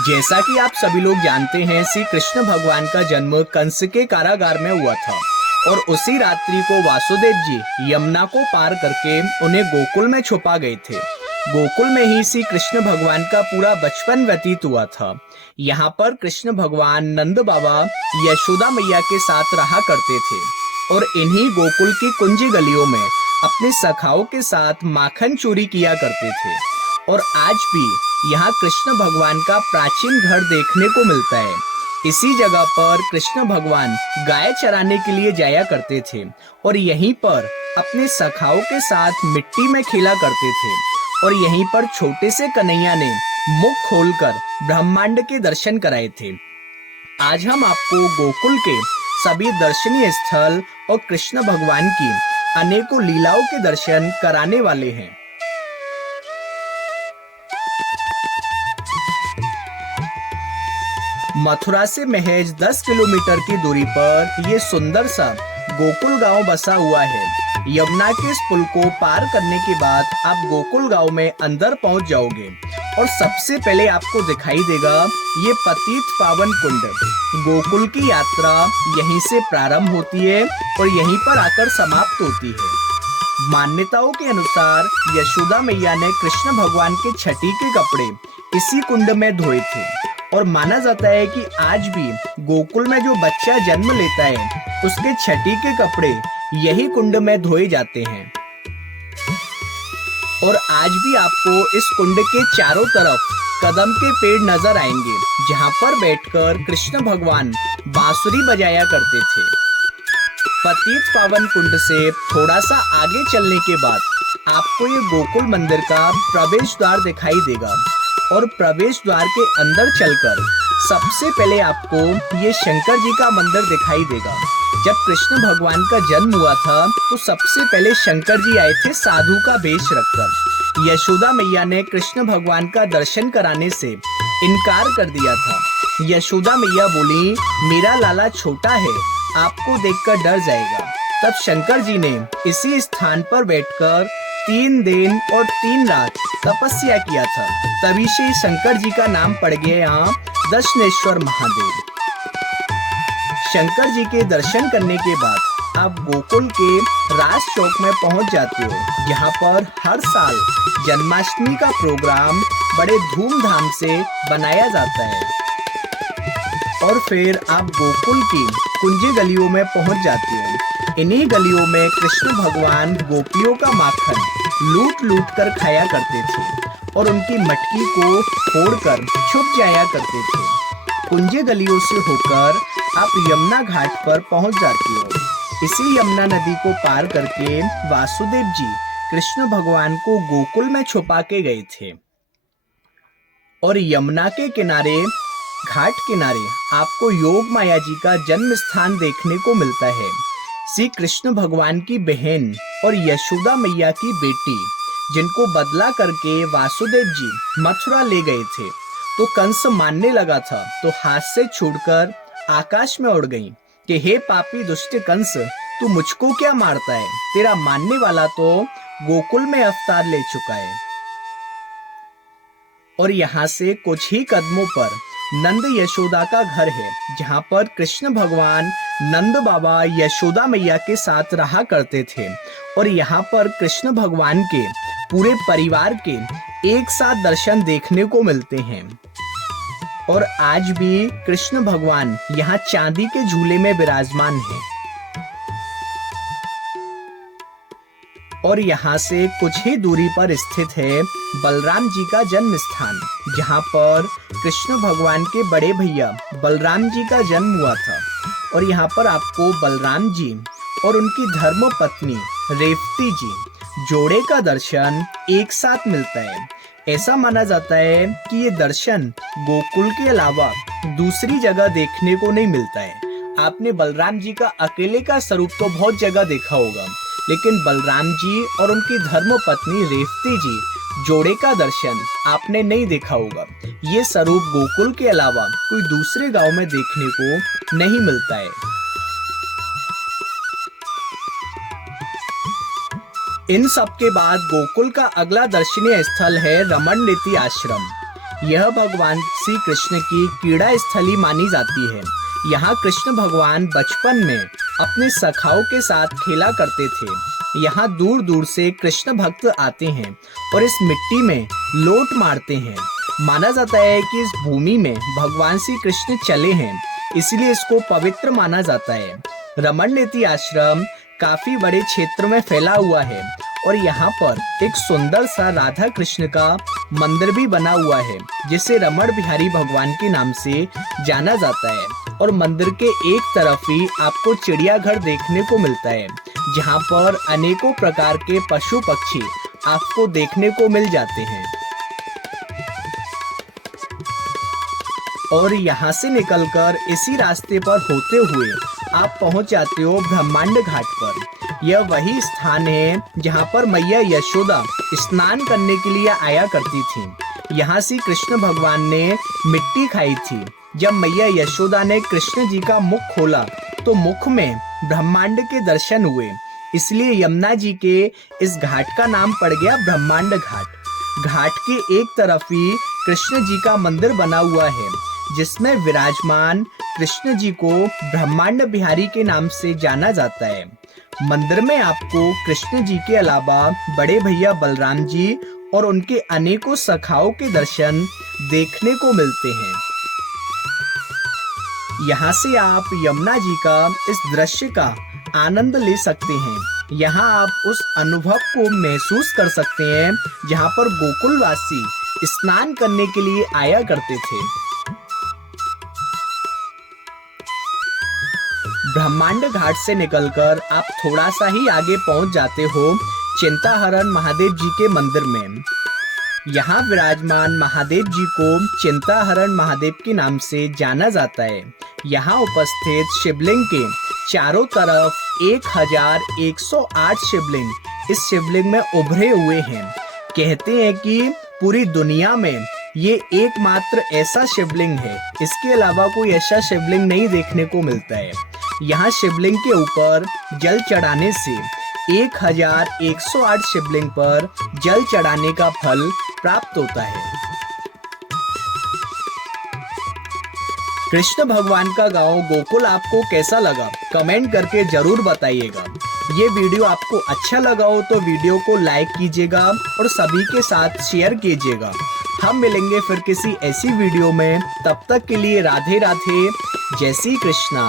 जैसा कि आप सभी लोग जानते हैं, श्री कृष्ण भगवान का जन्म कंस के कारागार में हुआ था और उसी रात्रि को वासुदेव जी यमुना को पार करके उन्हें गोकुल में छुपा गए थे। गोकुल में ही श्री कृष्ण भगवान का पूरा बचपन व्यतीत हुआ था। यहाँ पर कृष्ण भगवान नंद बाबा यशोदा मैया के साथ रहा करते थे और इन्हीं गोकुल की कुंजी गलियों में अपने सखाओं के साथ माखन चोरी किया करते थे। और आज भी यहाँ कृष्ण भगवान का प्राचीन घर देखने को मिलता है। इसी जगह पर कृष्ण भगवान गाय चराने के लिए जाया करते थे और यहीं पर अपने सखाओं के साथ मिट्टी में खेला करते थे। और यहीं पर छोटे से कन्हैया ने मुख खोलकर ब्रह्मांड के दर्शन कराए थे। आज हम आपको गोकुल के सभी दर्शनीय स्थल और कृष्ण भगवान की अनेकों लीलाओं के दर्शन कराने वाले हैं। मथुरा से महज 10 किलोमीटर की दूरी पर ये सुंदर सा गोकुल गांव बसा हुआ है। यमुना के इस पुल को पार करने के बाद आप गोकुल गांव में अंदर पहुंच जाओगे और सबसे पहले आपको दिखाई देगा ये पतित पावन कुंड। गोकुल की यात्रा यहीं से प्रारंभ होती है और यहीं पर आकर समाप्त होती है। मान्यताओं के अनुसार यशोदा मैया ने कृष्ण भगवान के छठी के कपड़े इसी कुंड में धोए थे और माना जाता है कि आज भी गोकुल में जो बच्चा जन्म लेता है उसके छठी के कपड़े यही कुंड में धोए जाते हैं। और आज भी आपको इस कुंड के चारों तरफ कदम के पेड़ नजर आएंगे, जहां पर बैठकर कृष्ण भगवान बांसुरी बजाया करते थे। पतित पावन कुंड से थोड़ा सा आगे चलने के बाद आपको ये गोकुल मंदिर का प्रवेश द्वार दिखाई देगा और प्रवेश द्वार के अंदर चलकर सबसे पहले आपको ये शंकर जी का मंदिर दिखाई देगा। जब कृष्ण भगवान का जन्म हुआ था तो सबसे पहले शंकर जी आए थे साधु का वेश रखकर। यशोदा मैया ने कृष्ण भगवान का दर्शन कराने से इनकार कर दिया था। यशोदा मैया बोली, मेरा लाला छोटा है, आपको देखकर डर जाएगा। तब शंकर जी ने इसी स्थान पर बैठकर 3 दिन और 3 रात तपस्या किया था। तभी से शंकर जी का नाम पड़ गया यहाँ दक्षिणेश्वर महादेव। शंकर जी के दर्शन करने के बाद आप गोकुल के राज चौक में पहुंच जाते हो, जहां पर हर साल जन्माष्टमी का प्रोग्राम बड़े धूमधाम से बनाया जाता है। और फिर आप गोकुल की कुंजी गलियों में पहुंच जाते हो। इन्हीं गलियों में कृष्ण भगवान गोपियों का माखन लूट लूट कर खाया करते थे और उनकी मटकी को फोड़कर छुप जाया करते थे। कुंजी गलियों से होकर आप यमुना घाट पर पहुंच जाते हो। इसी यमुना नदी को पार करके वासुदेव जी कृष्ण भगवान को गोकुल में छुपा के गए थे। और यमुना के किनारे, घाट किनारे आपको योग माया जी का जन्म स्थान देखने को मिलता है। श्री कृष्ण भगवान की बहन और यशोदा मैया की बेटी, जिनको बदला करके वासुदेव जी मथुरा ले गए थे, तो कंस मानने लगा था तो हाथ से छूटकर आकाश में उड़ गई कि हे पापी दुष्ट कंस, तू मुझको क्या मारता है? तेरा मानने वाला तो गोकुल में अवतार ले चुका है। और यहाँ से कुछ ही कदमों पर नंद यशोदा का घर है, जहाँ पर कृष्ण भगवान नंद बाबा यशोदा मैया के साथ रहा करते थे। और यहाँ पर कृष्ण भगवान के पूरे परिवार के एक साथ दर्शन देखने को मिलते हैं। और आज भी कृष्ण भगवान यहाँ चांदी के झूले में विराजमान हैं। और यहाँ से कुछ ही दूरी पर स्थित है बलराम जी का जन्म स्थान, जहाँ पर कृष्ण भगवान के बड़े भैया बलराम जी का जन्म हुआ था। और यहाँ पर आपको बलराम जी और उनकी धर्म पत्नी रेवती जी जोड़े का दर्शन एक साथ मिलता है। ऐसा माना जाता है कि ये दर्शन गोकुल के अलावा दूसरी जगह देखने को नहीं मिलता है। आपने बलराम जी का अकेले का स्वरूप तो बहुत जगह देखा होगा, लेकिन बलराम जी और उनकी धर्म पत्नी रेवती जी जोड़े का दर्शन आपने नहीं देखा होगा। ये स्वरूप गोकुल के अलावा कोई दूसरे गांव में देखने को नहीं मिलता है। इन सब के बाद गोकुल का अगला दर्शनीय स्थल है रमण नीति आश्रम। यह भगवान श्री कृष्ण की क्रीड़ा स्थली मानी जाती है। यहाँ कृष्ण भगवान बचपन में अपने सखाओं के साथ खेला करते थे। यहाँ दूर दूर से कृष्ण भक्त आते हैं और इस मिट्टी में लोट मारते हैं। माना जाता है कि इस भूमि में भगवान श्री कृष्ण चले हैं, इसलिए इसको पवित्र माना जाता है। रमण नेति आश्रम काफी बड़े क्षेत्र में फैला हुआ है और यहाँ पर एक सुंदर सा राधा कृष्ण का मंदिर भी बना हुआ है, जिसे रमण बिहारी भगवान के नाम से जाना जाता है। और मंदिर के एक तरफ ही आपको चिड़ियाघर देखने को मिलता है, जहाँ पर अनेकों प्रकार के पशु पक्षी आपको देखने को मिल जाते हैं। और यहाँ से निकलकर इसी रास्ते पर होते हुए आप पहुँच जाते हो ब्रह्मांड घाट पर। यह वही स्थान है जहाँ पर मैया यशोदा स्नान करने के लिए आया करती थी। यहाँ से कृष्ण भगवान ने मिट्टी खाई थी। जब मैया यशोदा ने कृष्ण जी का मुख खोला तो मुख में ब्रह्मांड के दर्शन हुए, इसलिए यमुना जी के इस घाट का नाम पड़ गया ब्रह्मांड घाट। घाट के एक तरफ ही कृष्ण जी का मंदिर बना हुआ है, जिसमें विराजमान कृष्ण जी को ब्रह्मांड बिहारी के नाम से जाना जाता है। मंदिर में आपको कृष्ण जी के अलावा बड़े भैया बलराम जी और उनके अनेकों सखाओं के दर्शन देखने को मिलते हैं। यहाँ से आप यमुना जी का इस दृश्य का आनंद ले सकते हैं। यहाँ आप उस अनुभव को महसूस कर सकते हैं जहाँ पर गोकुलवासी स्नान करने के लिए आया करते थे। ब्रह्मांड घाट से निकलकर आप थोड़ा सा ही आगे पहुंच जाते हो चिंताहरण महादेव जी के मंदिर में। यहाँ विराजमान महादेव जी को चिंताहरण महादेव के नाम से जाना जाता है। यहाँ उपस्थित शिवलिंग के चारों तरफ 1108 शिवलिंग इस शिवलिंग में उभरे हुए हैं। कहते हैं कि पूरी दुनिया में ये एकमात्र ऐसा शिवलिंग है, इसके अलावा कोई ऐसा शिवलिंग नहीं देखने को मिलता है। यहाँ शिवलिंग के ऊपर जल चढ़ाने से 1108 शिवलिंग पर जल चढ़ाने का फल प्राप्त होता है। कृष्ण भगवान का गांव गोकुल आपको कैसा लगा कमेंट करके जरूर बताइएगा। ये वीडियो आपको अच्छा लगा हो तो वीडियो को लाइक कीजिएगा और सभी के साथ शेयर कीजिएगा। हम मिलेंगे फिर किसी ऐसी वीडियो में, तब तक के लिए राधे राधे, जय श्री कृष्णा।